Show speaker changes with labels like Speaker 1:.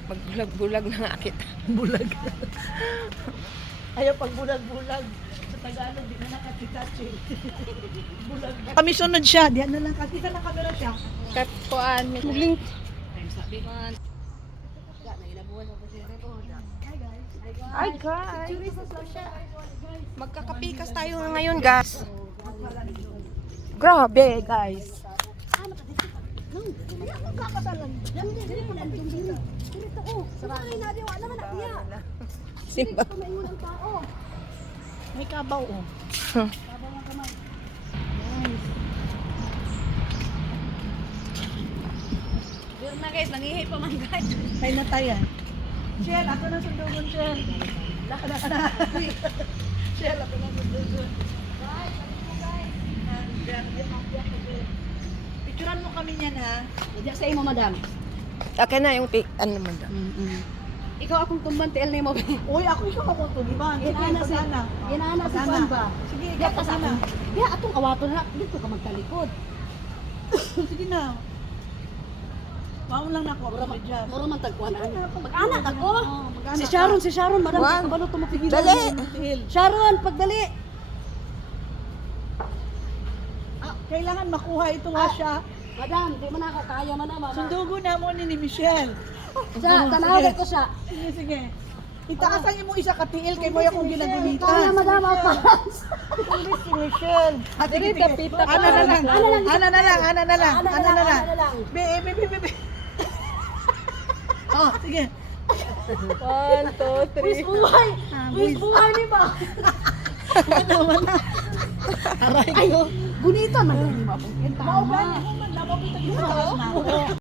Speaker 1: Magbulag-bulag na nga kita.
Speaker 2: Bulag. Ayaw pag bulag-bulag. Sa Tagalog, di na nakatitachi. Bulag. Kami sunod siya. Diyan na lang. Kita na camera siya.
Speaker 1: Katkuan. Mugling. Hi guys. Magkakapikas tayo ngayon guys. Grabe guys. Simba.
Speaker 2: May kabaw oh.
Speaker 3: Pero na guys, nangihi pa man guys.
Speaker 2: May natayan. Shell, ako na sundugon, Shell. Laka na. Shell, ako na sundugon. Picturean mo kami niyan ha.
Speaker 3: Diyan sa imo, madam.
Speaker 1: Akin na yung ano mo daw.
Speaker 3: Ikaw akong tumban TL ni mo.
Speaker 2: Uy, ako ikaw ako to, di ba?
Speaker 3: Inaana si Juan ba?
Speaker 2: Sige,
Speaker 3: Diya
Speaker 2: ikaw
Speaker 3: ka sa
Speaker 2: sana.
Speaker 3: Diya atong awato na dito ka magtalikod.
Speaker 2: Sige na. Maun lang na ako, dyan.
Speaker 3: Moro man tagkuan ana. Mag-anak ako.
Speaker 2: mag-anak
Speaker 3: Si
Speaker 2: ka.
Speaker 3: Sharon, madam,
Speaker 1: Juan.
Speaker 3: kabalo tumapigilan.
Speaker 1: Dali.
Speaker 2: Til.
Speaker 3: Sharon, pagdali.
Speaker 2: Kailangan makuha ito ha siya.
Speaker 3: Madam, di man ako kaya man ama.
Speaker 2: Sundugo na mo ni Michelle.
Speaker 3: Siya, tanawag ko siya.
Speaker 2: Sige. Itaasan niyo mo isa katiil kay mo akong
Speaker 3: Kaya
Speaker 2: ginagunitan.
Speaker 3: madam ako.
Speaker 2: Si Michelle. Sige, sige. Ana na lang. Ana na lang. Be. Oh, sige.
Speaker 1: 1, 2, 3.
Speaker 3: Wis buhay ni ba?
Speaker 2: Aray
Speaker 3: Ay, gunitan man ni mo.
Speaker 2: Mauban mo man, lamang kita